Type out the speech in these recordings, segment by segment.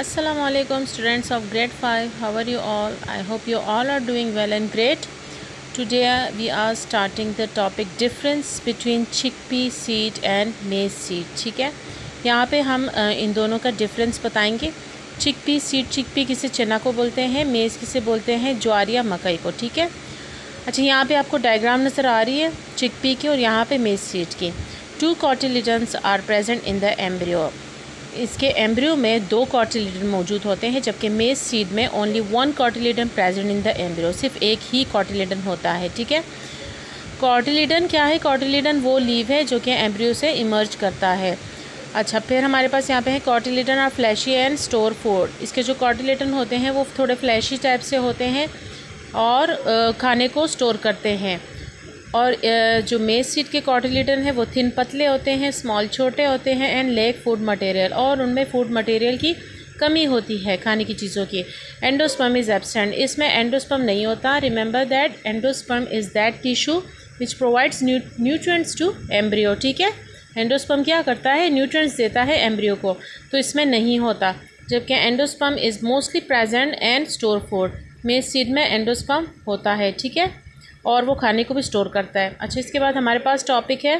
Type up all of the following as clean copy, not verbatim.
Assalamualaikum students of grade 5. How are you all? I hope you all are doing well and great. Today we are starting the topic difference between chickpea seed and maize seed. ठीक है, यहाँ पे हम इन दोनों का difference बताएंगे. Chickpea seed, chickpea किसे चना को बोलते हैं, मेज़ किसे बोलते हैं ज्वार या मकई को. ठीक है, अच्छा यहाँ पे आपको डायग्राम नज़र आ रही है चिकपी की और यहाँ पे मेज़ सीड की. 2 cotyledons are present in the embryo. इसके एम्ब्रियो में 2 cotyledon मौजूद होते हैं, जबकि मेज़ सीड में only 1 cotyledon present in the embryo. सिर्फ एक ही cotyledon होता है. ठीक है, cotyledon क्या है? cotyledon वो लीव है जो कि एम्ब्रियो से इमर्ज करता है. अच्छा, फिर हमारे पास यहाँ पे है cotyledon are fleshy and store food. इसके जो cotyledon होते हैं वो थोड़े फ्लैशी टाइप से होते हैं और खाने को स्टोर करते हैं. और जो मेज़ सीड के cotyledon है वो थिन पतले होते हैं, स्मॉल छोटे होते हैं एंड लेक फूड मटेरियल, और उनमें फूड मटेरियल की कमी होती है खाने की चीज़ों की. Endosperm is absent. इसमें एंडोस्पर्म नहीं होता. Remember that endosperm is that tissue which provides nutrients to embryo. ठीक है, एंडोस्पर्म क्या करता है? न्यूट्रिएंट्स देता है एम्ब्रियो को, तो इसमें नहीं होता. जबकि endosperm is mostly present and store food. मेज़ सीड में एंडोस्पर्म होता है. ठीक है, और वो खाने को भी स्टोर करता है. अच्छा, इसके बाद हमारे पास टॉपिक है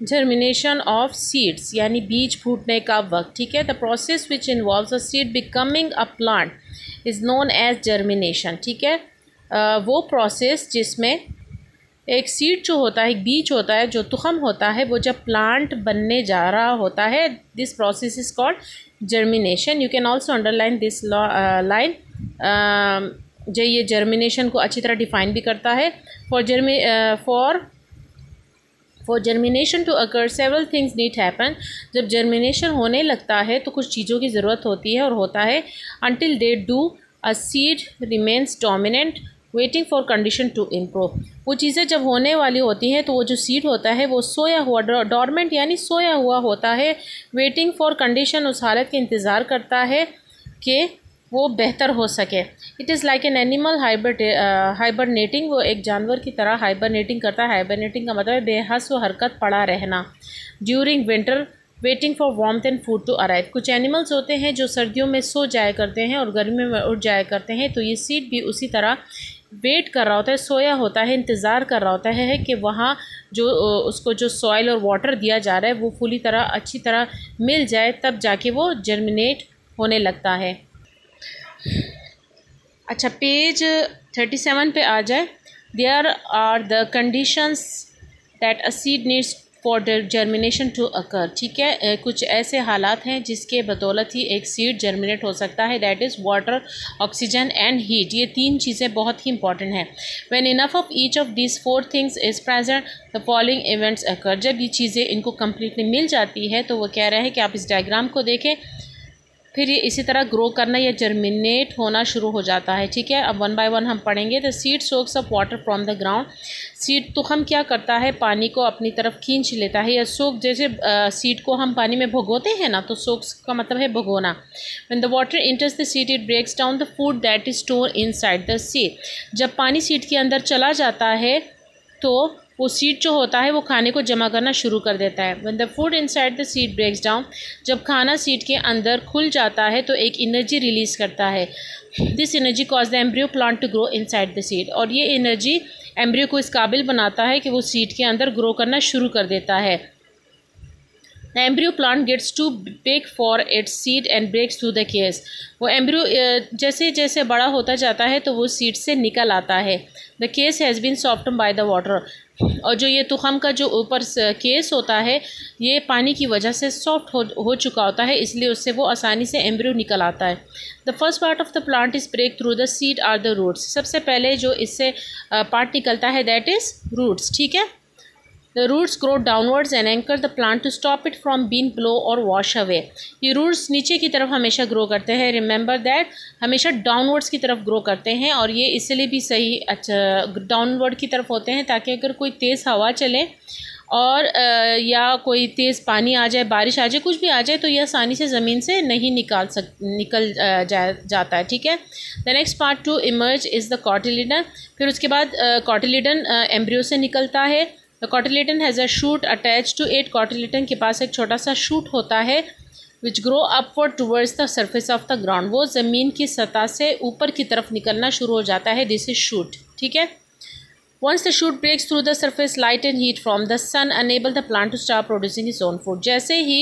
जर्मिनेशन ऑफ सीड्स, यानी बीज फूटने का वक्त. ठीक है, the process which involves a seed becoming a plant is known as germination. ठीक है, वो प्रोसेस जिसमें एक सीड जो होता है, एक बीज होता है, जो तुखम होता है, वो जब प्लांट बनने जा रहा होता है, this process is called germination. You can also underline this line. जो ये जर्मिनेशन को अच्छी तरह डिफ़ाइन भी करता है. For germination to occur several things need happen. जब जर्मिनेशन होने लगता है तो कुछ चीज़ों की ज़रूरत होती है और होता है. Until they do a seed remains dominant waiting for condition to improve. वो चीज़ें जब होने वाली होती हैं तो वो जो सीड होता है वो सोया हुआ, डोरमेंट यानी सोया हुआ होता है. वेटिंग फॉर कंडीशन, उस हालत का इंतज़ार करता है कि वो बेहतर हो सके. It is like an animal hibernating. वो एक जानवर की तरह हाइबरनेटिंग करता है. हाइबरनेटिंग का मतलब है बेहस व हरकत पड़ा रहना. During winter waiting for warmth and food to arrive. कुछ एनिमल्स होते हैं जो सर्दियों में सो जाया करते हैं और गर्मियों में उठ जाया करते हैं, तो ये सीड भी उसी तरह वेट कर रहा होता है, सोया होता है, इंतज़ार कर रहा होता है कि वहाँ जो उसको जो सॉइल और वाटर दिया जा रहा है वो पूरी तरह अच्छी तरह मिल जाए, तब जाके वो जर्मिनेट होने लगता है. अच्छा, पेज 37 पे आ जाए. There are the conditions that a seed needs for the germination to occur. ठीक है, कुछ ऐसे हालात हैं जिसके बदौलत ही एक सीड जर्मिनेट हो सकता है. That is water, oxygen and heat. ये 3 चीज़ें बहुत ही इंपॉर्टेंट हैं. When enough of each of these 4 things is present the following events अकर. जब ये चीज़ें इनको कम्प्लीटली मिल जाती है तो वो कह रहे हैं कि आप इस डायग्राम को देखें, फिर ये इसी तरह ग्रो करना या जर्मिनेट होना शुरू हो जाता है. ठीक है, अब 1 बाय 1 हम पढ़ेंगे. The seed soaks up water from the ground. Seed तुखम क्या करता है? पानी को अपनी तरफ खींच लेता है. या सोक, जैसे सीड को हम पानी में भिगोते हैं ना, तो सोक्स का मतलब है भिगोना. When the water enters the seed it breaks down the food that is store inside the seed. जब पानी सीड के अंदर चला जाता है तो वो सीड जो होता है वो खाने को जमा करना शुरू कर देता है. When the food inside the seed breaks down. जब खाना सीड के अंदर खुल जाता है तो एक एनर्जी रिलीज़ करता है. This energy cause the embryo plant to grow inside the seed. और ये एनर्जी एम्ब्रियो को इस काबिल बनाता है कि वो सीड के अंदर ग्रो करना शुरू कर देता है. The embryo plant gets too big for its seed and breaks through the case. वो एम्ब्रियो जैसे जैसे बड़ा होता जाता है तो वो सीड से निकल आता है. The case has been softened by the water. और जो ये तुखम का जो ऊपर केस होता है ये पानी की वजह से सॉफ्ट हो चुका होता है, इसलिए उससे वो आसानी से एम्ब्रियो निकल आता है. The first part of the plant is break through the seed are the roots. सबसे पहले जो इससे पार्ट निकलता है दैट इज़ रूट्स. ठीक है, The roots grow downwards and anchor the plant to stop it from being blow or wash away. ये roots नीचे की तरफ हमेशा ग्रो करते हैं. Remember that हमेशा डाउनवर्ड्स की तरफ ग्रो करते हैं, और ये इसलिए भी सही अच्छा डाउनवर्ड की तरफ होते हैं ताकि अगर कोई तेज़ हवा चले और या कोई तेज़ पानी आ जाए, बारिश आ जाए, कुछ भी आ जाए, तो ये आसानी से ज़मीन से नहीं निकल जाता है. ठीक है, the next part to emerge is the cotyledon. फिर उसके बाद cotyledon एम्ब्रियो से निकलता है. The cotyledon has a shoot attach to it. cotyledon के पास एक छोटा सा शूट होता है which grow upward towards the surface of the ground, वो ज़मीन की सतह से ऊपर की तरफ निकलना शुरू हो जाता है। दिस इज शूट, ठीक है। Once the shoot breaks through the surface, light and heat from the sun enable the plant to start producing its own food. जैसे ही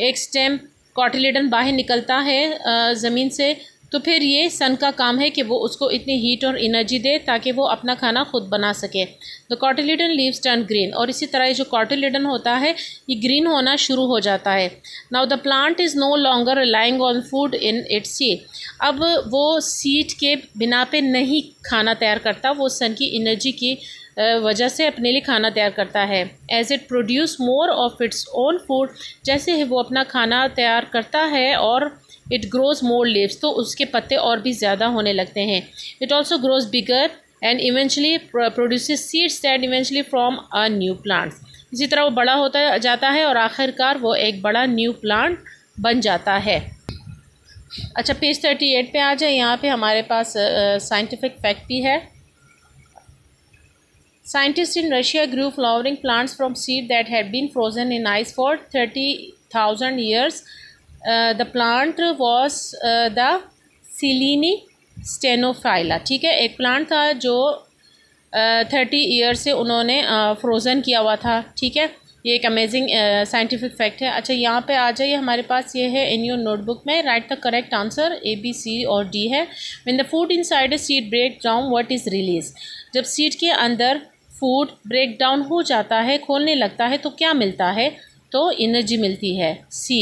एक स्टेम कॉटिलेडन बाहर निकलता है ज़मीन से, तो फिर ये सन का काम है कि वो उसको इतनी हीट और एनर्जी दे ताकि वो अपना खाना खुद बना सके। The cotyledon leaves turn green, और इसी तरह जो कॉटिलेडन होता है ये ग्रीन होना शुरू हो जाता है। Now the plant is no longer relying on food in its seed, अब वो सीड के बिना पे नहीं खाना तैयार करता, वो सन की एनर्जी की वजह से अपने लिए खाना तैयार करता है। As it produce more of its own food, जैसे ही वो अपना खाना तैयार करता है और इट ग्रोज मोर लीव्स, तो उसके पत्ते और भी ज़्यादा होने लगते हैं। It also grows bigger and eventually produces seeds that eventually from a new plant, इसी तरह वो बड़ा होता जाता है और आखिरकार वो एक बड़ा न्यू प्लांट बन जाता है। अच्छा, पेज 38 पे आ जाए। यहाँ पे हमारे पास साइंटिफिक फैक्ट भी है। Scientists in Russia grew flowering plants from seed that had been frozen in ice for 30,000 years. The plant was the Silene stenophylla, ठीक है। एक प्लांट था जो 30 ईयर्स से उन्होंने फ्रोज़न किया हुआ था, ठीक है। ये एक अमेजिंग साइंटिफिक फैक्ट है। अच्छा, यहाँ पे आ जाइए, हमारे पास ये है इन योर नोटबुक में, write the correct answer. A, B, C और डी है। When the food inside a seed break down, what is release, जब सीड के अंदर फूड ब्रेक डाउन हो जाता है, खोलने लगता है, तो क्या मिलता है, तो एनर्जी मिलती है। सी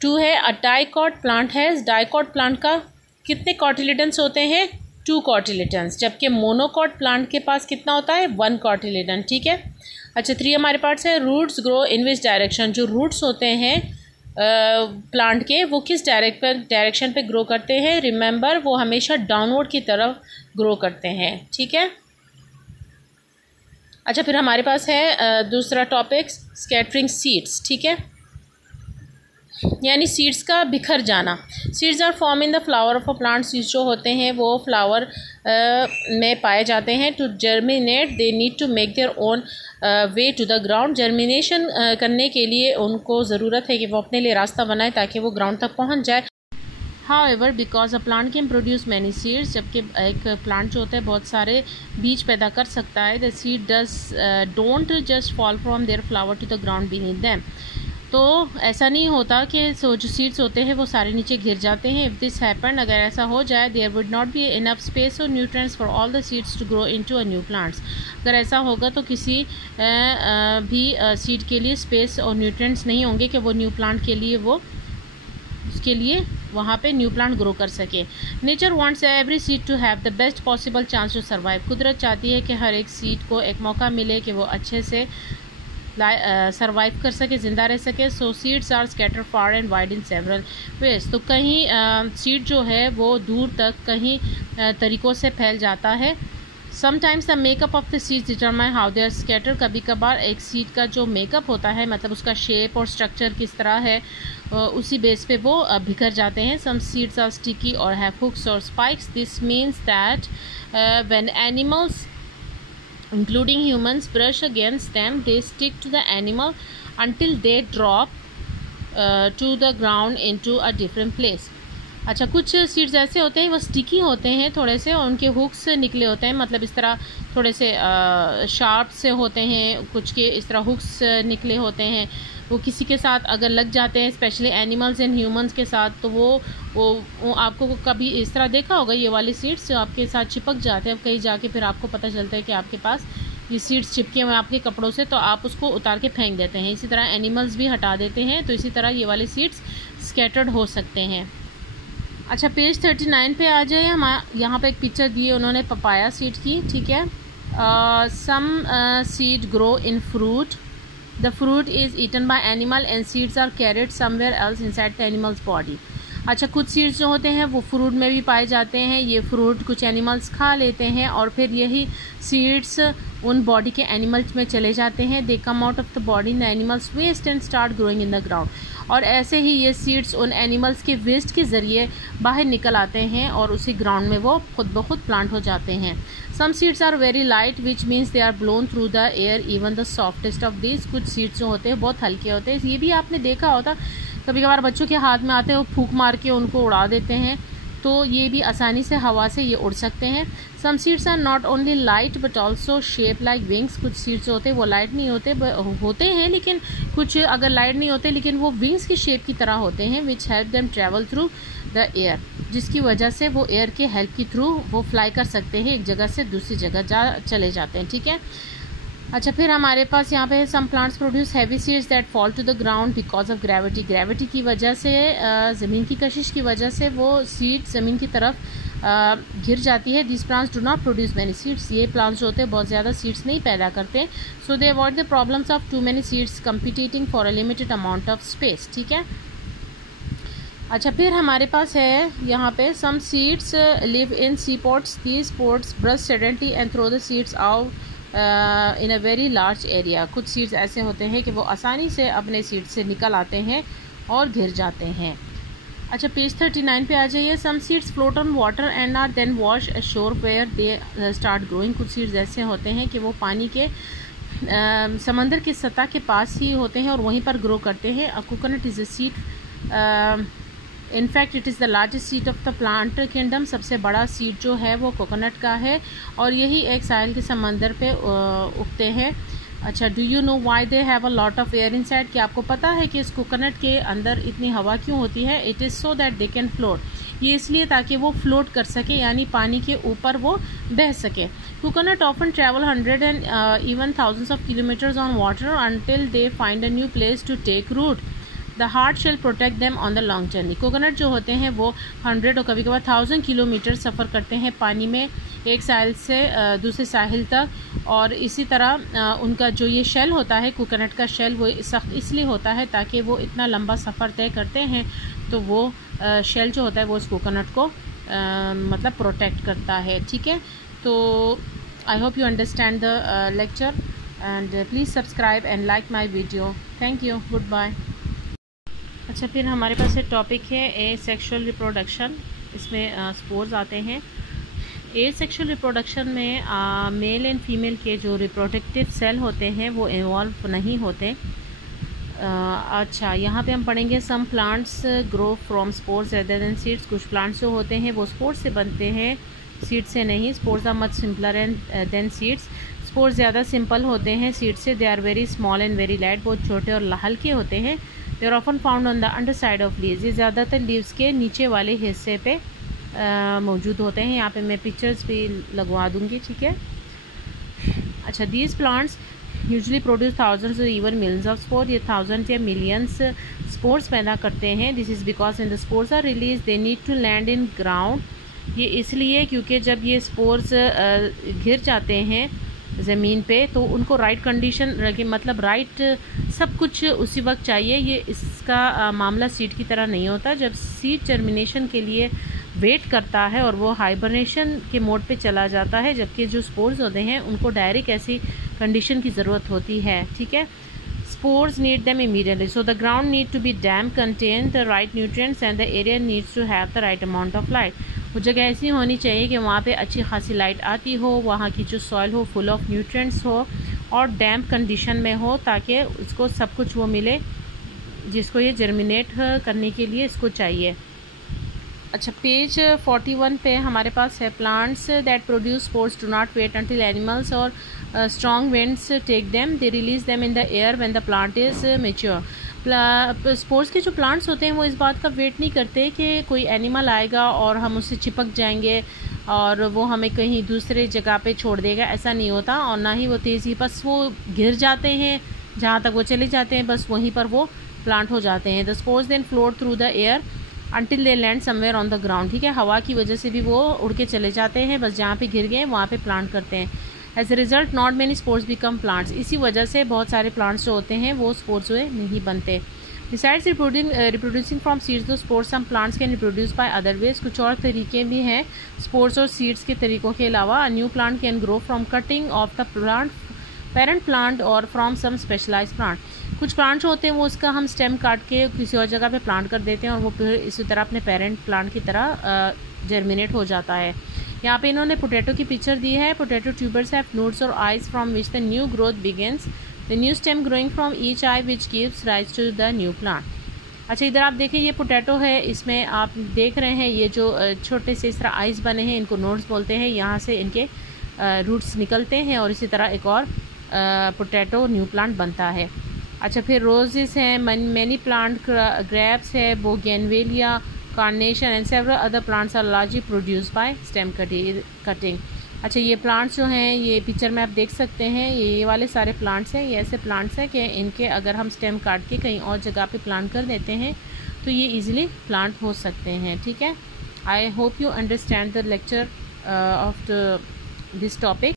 2 है। अ डाइकॉट प्लांट है, डाइकॉट प्लांट का कितने कॉटिलेडन्स होते हैं, 2 कॉटिलेडन्स, जबकि मोनोकॉट प्लांट के पास कितना होता है, 1 कॉटिलेडन, ठीक है। अच्छा, 3 हमारे पास है। Roots grow in which direction, जो रूट्स होते हैं प्लांट के वो किस डायरेक्शन पे ग्रो करते हैं, रिमेंबर वो हमेशा डाउनवर्ड की तरफ ग्रो करते हैं, ठीक है। अच्छा, फिर हमारे पास है दूसरा टॉपिक, स्कैटरिंग सीड्स, ठीक है, यानी सीड्स का बिखर जाना। Seeds are form in the flower of a plant, seeds जो होते हैं वो फ्लावर में पाए जाते हैं। To germinate they need to make their own way to the ground, germination करने के लिए उनको ज़रूरत है कि वो अपने लिए रास्ता बनाए ताकि वो ग्राउंड तक पहुंच जाए। However, because a plant can produce many seeds, जबकि एक प्लांट जो होता है बहुत सारे बीज पैदा कर सकता है, the seed don't just fall from their flower to the ground beneath them, तो ऐसा नहीं होता कि जो सीड्स होते हैं वो सारे नीचे गिर जाते हैं। इफ़ दिस हैपन, अगर ऐसा हो जाए, there would not be enough space और nutrients for all the seeds to grow into a new plants, अगर ऐसा होगा तो किसी भी सीड के लिए स्पेस और न्यूट्रिएंट्स नहीं होंगे कि वो न्यू प्लांट के लिए वो उसके लिए वहाँ पे न्यू प्लांट ग्रो कर सके। Nature wants every seed to have the best possible chance to survive, कुदरत चाहती है कि हर एक सीड को एक मौका मिले कि वो अच्छे से सर्वाइव कर सके, ज़िंदा रह सके। So seeds are scatter far and wide in several ways, तो कहीं सीड जो है वो दूर तक कहीं तरीक़ों से फैल जाता है। Sometimes the makeup of the seeds determine how they are scatter, कभी कभार एक सीड का जो मेकअप होता है, मतलब उसका शेप और स्ट्रक्चर किस तरह है, उसी बेस पे वो बिखर जाते हैं। सम सीड्स आर स्टिकी और हैव हुक्स और spikes, this means that when animals including humans brush against them, they stick to the animal until they drop to the ground into a different place. अच्छा, कुछ seeds ऐसे होते हैं वो sticky होते हैं थोड़े से और उनके हुक्स निकले होते हैं, मतलब इस तरह थोड़े से शार्प से होते हैं, कुछ के इस तरह हुक्स निकले होते हैं। वो किसी के साथ अगर लग जाते हैं, स्पेशली एनिमल्स एंड ह्यूमंस के साथ, तो वो आपको कभी इस तरह देखा होगा, ये वाले सीड्स जो आपके साथ चिपक जाते हैं, कहीं जाके फिर आपको पता चलता है कि आपके पास ये सीड्स चिपके हुए आपके कपड़ों से, तो आप उसको उतार के फेंक देते हैं। इसी तरह एनिमल्स भी हटा देते हैं, तो इसी तरह ये वाले सीड्स स्कैटर्ड हो सकते हैं। अच्छा, पेज 39 पे आ जाए। हम यहाँ पे एक पिक्चर दी है उन्होंने पपाया सीड की, ठीक है। Some seed grow in fruit, the fruit is eaten by animal and seeds are carried somewhere else inside the animals body. अच्छा, कुछ सीड्स जो होते हैं वो फ्रूट में भी पाए जाते हैं, ये फ्रूट कुछ एनिमल्स खा लेते हैं और फिर यही सीड्स उन बॉडी के एनिमल्स में चले जाते हैं। They come out of the body in the animals waste and start growing in the ground, और ऐसे ही ये सीड्स उन एनिमल्स के वेस्ट के ज़रिए बाहर निकल आते हैं और उसी ग्राउंड में वो खुद ब खुद प्लांट हो जाते हैं। Some seeds are very light which means they are blown through the air even the softest of these, कुछ सीड्स जो होते हैं बहुत हल्के होते हैं। ये भी आपने देखा होता कभी कभार बच्चों के हाथ में आते हैं, वो फूंक मार के उनको उड़ा देते हैं, तो ये भी आसानी से हवा से ये उड़ सकते हैं। Some seeds are not only light but also shape like wings. कुछ सीड्स होते हैं वो लाइट नहीं होते हैं, लेकिन कुछ अगर लाइट नहीं होते लेकिन वो विंग्स की शेप की तरह होते हैं, which help them travel through the air, जिसकी वजह से वो एयर के हेल्प के थ्रू वो फ्लाई कर सकते हैं, एक जगह से दूसरी जगह चले जाते हैं। ठीक है, अच्छा, फिर हमारे पास यहाँ पे some plants produce heavy seeds that fall to the ground because of gravity. Gravity की वजह से, ज़मीन की कशिश की वजह से वो सीड ज़मीन की तरफ गिर जाती है। This plants do not produce many seeds. ये प्लांट्स जो होते हैं बहुत ज़्यादा सीड्स नहीं पैदा करते, so they avoid the problems of too many seeds competing for a limited amount of space. ठीक है, अच्छा, फिर हमारे पास है यहाँ पे some seeds live in seed pods. These pods burst suddenly and throw the seeds out in a very large area. कुछ सीड्स ऐसे होते हैं कि वो आसानी से अपने सीड से निकल आते हैं और घिर जाते हैं। अच्छा, पेज 39 पे आ जाइए। Some seeds float on water and are then wash ashore where they start growing. कुछ सीड्स ऐसे होते हैं कि वो पानी के समंदर की सतह के पास ही होते हैं और वहीं पर ग्रो करते हैं। A coconut is a seed, in fact it is the largest seed of the plant kingdom. सबसे बड़ा सीड जो है वो कोकोनट का है और यही एक साहिल के समंदर पे उगते हैं। अच्छा, do you know why they have a lot of air inside. क्या आपको पता है कि इस कोकोनट के अंदर इतनी हवा क्यों होती है? It is so that they can float. ये इसलिए ताकि वो फ्लोट कर सके, यानी पानी के ऊपर वो बह सके। Coconut often travel 100 and even thousands of kilometers on water until they find a new place to take root. The hard shell protect them on the long journey. Coconut जो होते हैं वो 100 और कभी कभार 1000 किलोमीटर सफ़र करते हैं पानी में, एक साहिल से दूसरे साहिल तक। और इसी तरह उनका जो ये शेल होता है, कोकोनट का शेल, वो सख्त इसलिए होता है ताकि वो इतना लंबा सफ़र तय करते हैं, तो वो शेल जो होता है वो उस कोकोनट को मतलब प्रोटेक्ट करता है। ठीक है, तो I hope you understand the lecture and please subscribe and like my video. Thank you, good bye. अच्छा, फिर हमारे पास एक टॉपिक है ए सेक्शुअल रिप्रोडक्शन। इसमें स्पोर्स आते हैं। ए सेक्शुअल रिप्रोडक्शन में मेल एंड फीमेल के जो रिप्रोडक्टिव सेल होते हैं वो इन्वॉल्व नहीं होते। अच्छा, यहाँ पे हम पढ़ेंगे some plants grow from spores rather than seeds. कुछ प्लांट्स जो होते हैं वो स्पोर्स से बनते हैं, सीड से नहीं। Spores are much simpler and then seeds. Spores ज़्यादा सिंपल होते हैं सीड से। They are very small and very light, बहुत छोटे और हल्के होते हैं। They are often found on the underside of leaves. ये ज़्यादातर लीव्स के नीचे वाले हिस्से पे मौजूद होते हैं। यहाँ पे मैं पिक्चर्स भी लगवा दूँगी। ठीक है, अच्छा, these plants usually produce thousands और इवन मिलियंस ऑफ स्पोर। ये थाउजेंड या मिलियंस स्पोर्स पैदा करते हैं। This is because in the spores are release they need to land in ground. ये इसलिए क्योंकि जब ये स्पोर्स घिर जाते हैं ज़मीन पे तो उनको राइट कंडीशन रखे, मतलब राइट सब कुछ उसी वक्त चाहिए। ये इसका मामला सीड की तरह नहीं होता। जब सीड जर्मिनेशन के लिए वेट करता है और वो हाइबरनेशन के मोड पे चला जाता है, जबकि जो स्पोर्स होते हैं उनको डायरेक्ट ऐसी कंडीशन की ज़रूरत होती है। ठीक है, spores need them immediately, so the ground need to be damp, contain the right nutrients and the area needs to have the right amount of light. वो जगह ऐसी होनी चाहिए कि वहाँ पे अच्छी खासी लाइट आती हो, वहाँ की जो सॉइल हो फुल ऑफ न्यूट्रिएंट्स हो और डैम्प कंडीशन में हो, ताकि उसको सब कुछ वो मिले जिसको ये जर्मिनेट करने के लिए इसको चाहिए। अच्छा, पेज 41 पे हमारे पास है plants that produce spores do not wait until animals और strong winds take them, they release them in the air when the plant is mature. Sports के जो प्लांट्स होते हैं वो इस बात का वेट नहीं करते कि कोई एनिमल आएगा और हम उससे चिपक जाएंगे और वो हमें कहीं दूसरे जगह पे छोड़ देगा, ऐसा नहीं होता। और ना ही वो तेज़ी, बस वो गिर जाते हैं, जहाँ तक वो चले जाते हैं बस वहीं पर वो प्लांट हो जाते हैं। The spores then float through the air until they land somewhere on the ground. ठीक है, हवा की वजह से भी वो उड़ के चले जाते हैं, बस जहाँ पे गिर गए वहाँ पे प्लांट करते हैं। As a result not many spores become plants. इसी वजह से बहुत सारे प्लांट्स जो होते हैं वो स्पोर्ट्स हुए नहीं बनते। बिसाइड्स रिप्रोड्यूसिंग फ्रॉम सीड्स, दो spores some plants can reproduce by other ways. कुछ और तरीके भी हैं स्पोर्ट्स और सीड्स के तरीकों के अलावा। A new plant can grow from cutting of the plant parent plant और फ्रॉम सम स्पेशलाइज प्लांट। कुछ प्लांट्स होते हैं वो उसका हम स्टेम काट के किसी और जगह पे प्लांट कर देते हैं और वो फिर इसी तरह अपने पेरेंट प्लांट की तरह जर्मिनेट हो जाता है। यहाँ पे इन्होंने पोटैटो की पिक्चर दी है। पोटैटो ट्यूबर्स हैव नोड्स और eyes from which the new growth begins, the new stem growing from each eye which gives rise to the new plant. अच्छा, इधर आप देखें ये पोटैटो है, इसमें आप देख रहे हैं ये जो छोटे से इस तरह आइस बने हैं, इनको नोड्स बोलते हैं। यहाँ से इनके रूट्स निकलते हैं और इसी तरह एक और पोटैटो न्यू प्लांट बनता है। अच्छा, फिर रोजेस हैं, मैनी प्लांट, ग्रेप्स है, bougainvillea, carnation and several other plants are largely produce by stem cutting. अच्छा, ये प्लांट्स जो हैं ये पिक्चर में आप देख सकते हैं, ये वाले सारे प्लांट्स हैं। ये ऐसे प्लांट्स हैं कि इनके अगर हम स्टेम काट के कहीं और जगह पे प्लांट कर देते हैं तो ये इजीली प्लांट हो सकते हैं। ठीक है, आई hope you understand the lecture of this topic.